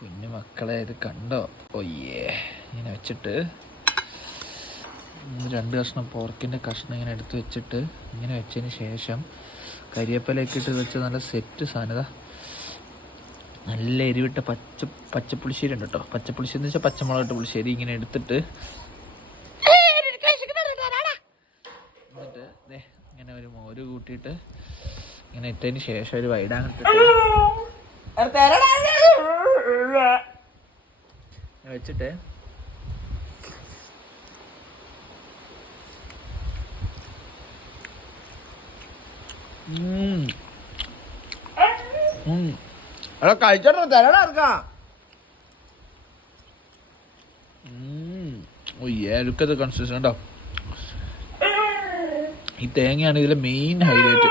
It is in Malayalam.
കുഞ്ഞു മക്കളെ ഇത് കണ്ടോ? ഒയ്യേ, ഇങ്ങനെ വെച്ചിട്ട് 2 കഷ്ണം പോർക്കിൻ്റെ കഷ്ണം ഇങ്ങനെ എടുത്ത് വെച്ചിട്ട് ഇങ്ങനെ വെച്ചതിന് ശേഷം കരിവേപ്പിലയൊക്കെ ഇട്ട് വെച്ച് നല്ല സെറ്റ് സാധനത. നല്ല എരിവിട്ട പച്ചപ്പുളിശ്ശേരി ഉണ്ട് കേട്ടോ. പച്ചപ്പുളിശ്ശേരി എന്ന് വെച്ചാൽ പച്ചമുളകിട്ട പുളിശ്ശേരി ഇങ്ങനെ എടുത്തിട്ട് എന്നിട്ട് ഇങ്ങനെ ഒരു മോര് കൂട്ടിയിട്ട് ഇങ്ങനെ ഇട്ടതിന് ശേഷം ഒരു വൈഡാങ്ങിട്ട് വെച്ചിട്ട് കഴിച്ചോട്ടോ തരടാ ഇറക്കാം. ലുക്കത് കൺസിസ്റ്റന്റ്. ഈ തേങ്ങയാണ് ഇതിലെ മെയിൻ ഹൈലൈറ്റ്.